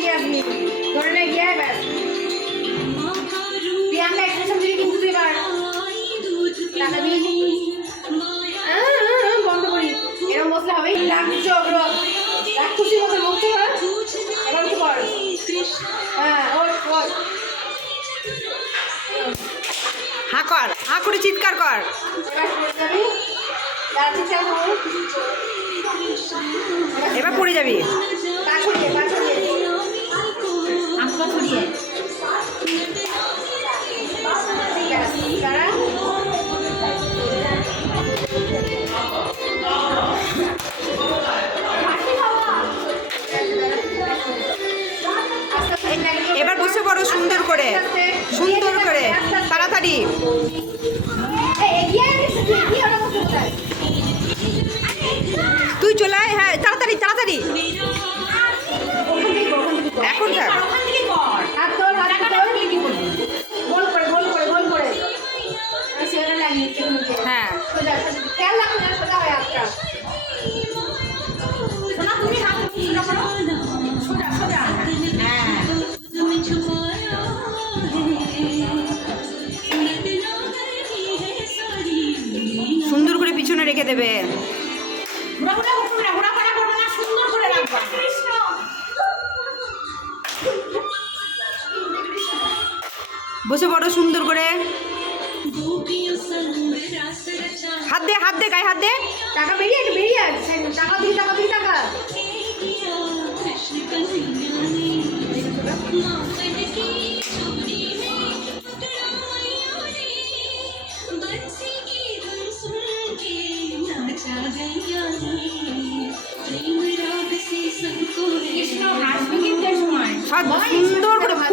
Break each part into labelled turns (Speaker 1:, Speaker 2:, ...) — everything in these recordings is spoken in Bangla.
Speaker 1: গিয়ে আসবি। ধরে নে গিয়ে ব্যাস। প্রিয়াঙ্কা এক্সপ্রেশন দিবি কিন্তু তুই এবার টাকা দিয়ে বন্ধ করি। এরকম বসলে হবে। রাখছো ওগুলো রাখ খুশি মতো মুখ কর এবার উঠে পড়। হ্যাঁ ওর ওর
Speaker 2: হা কর হা করে চিৎকার কর।
Speaker 1: এবার পড়ে যাবি।
Speaker 2: এবার বসে পড়ো সুন্দর করে সুন্দর করে, তাড়াতাড়ি। তুই চলে আয় হ্যাঁ তাড়াতাড়ি তাড়াতাড়ি। এখন থাক। বসে বড় সুন্দর করে। হাত দে হাত দে, গায়ে হাত দে।
Speaker 1: টাকা বেরিয়ে বেরিয়ে আছে টাকা দিয়ে টাকা দিয়ে টাকা।
Speaker 3: কৃষ্ণ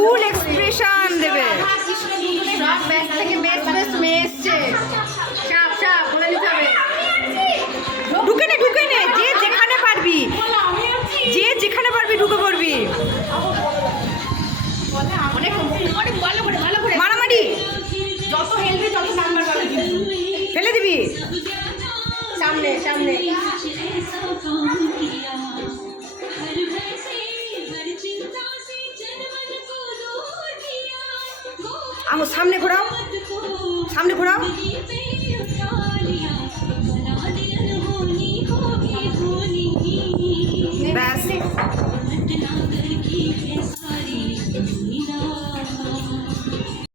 Speaker 2: ফুল এক্সপ্রেশন দেবে।
Speaker 1: ব্যাগ থেকে বেস্ট মেয়ে এসছে দিতে হবে
Speaker 2: ঢুকে নে ঢুকে নে, যে যেখানে পারবি, যে যেখানে পারবি ঢুকে পড়বি। মারামারি।
Speaker 3: তত
Speaker 2: ফেলে দিবি।
Speaker 1: সামনে সামনে।
Speaker 4: আমার সামনে
Speaker 2: ঘোরাও। সামনে ঘোরাও। ব্যাস।